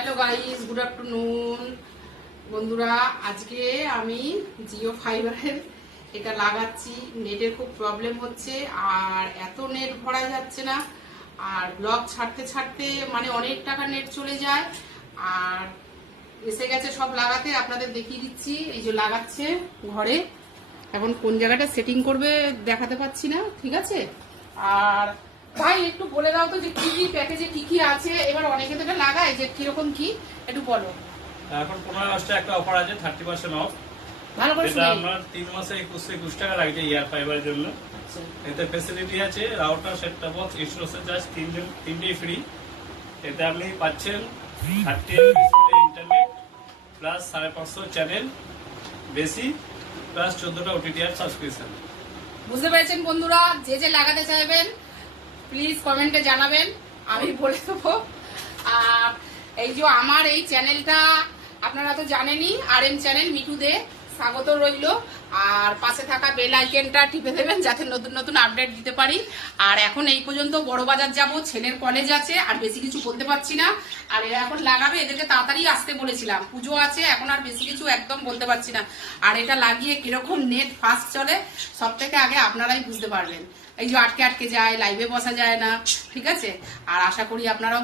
Hello guys good afternoon বন্ধুরা, আজকে আমি জিও ফাইবারের এটা লাগাচ্ছি। নেটের খুব প্রবলেম হচ্ছে, আর এত নেট ভরা যাচ্ছে না। আর ব্লগ ছাড়তে ছাড়তে মানে অনেক টাকা নেট চলে যায়। আর এসে গেছে সব লাগাতে, আপনাদের দেখিয়ে দিচ্ছি। এই যে লাগাচ্ছে ঘরে। এখন কোন জায়গাটা সেটিং করবে দেখাতে পাচ্ছি না, ঠিক আছে? আর ভাই, একটু বলে দাও তো যে কি কি প্যাকেজে কি আছে এবার অনেকে তো এটা লাগায় যে কীরকম কি একটু বলো। এখন পনেরো আগস্টে একটা অফার আছে থার্টি পার্সেন্ট অফ ভালো করে তিন মাসে একুশ একুশ টাকা লাগছে ইয়ার ফাইবারের জন্য। এতে ফেসিলিটি আছে রাউটার বক্স তিনজন তিনটেই ফ্রি এতে আপনি পাচ্ছেন থার্টি ইন্টারনেট প্লাস সাড়ে পাঁচশো চ্যানেল বেশি প্লাস চোদ্দোটা ওটিটি আর সাবস্ক্রিপশন বুঝতে পেরেছেন বন্ধুরা? যে যে লাগাতে চাইবেন প্লিজ কমেন্টে জানাবেন। আমি বলে দেবো। আর এই যে আমার এই চ্যানেলটা আপনারা তো জানেনই আর এম চ্যানেল মিঠু দে স্বাগত রইল। আর পাশে থাকা বেল আইকনটা টিপে দেবেন যাতে নতুন নতুন আপডেট দিতে পারি। আর এখন এই পর্যন্ত বড় বাজার যাব, ছেলের কলেজ আছে, আর বেশি কিছু বলতে পারছি না। আর এরা এখন লাগাবে, এদেরকে তাড়াতাড়ি আসতে বলেছিলাম। পুজো আছে, এখন আর বেশি কিছু একদম বলতে পারছি না। আর এটা লাগিয়ে কীরকম নেট ফাস্ট চলে, সব থেকে আগে আপনারাই বুঝতে পারবেন। এই যে আটকে আটকে যায় লাইভে বসা যায় না, ঠিক আছে? আর আশা করি আপনারাও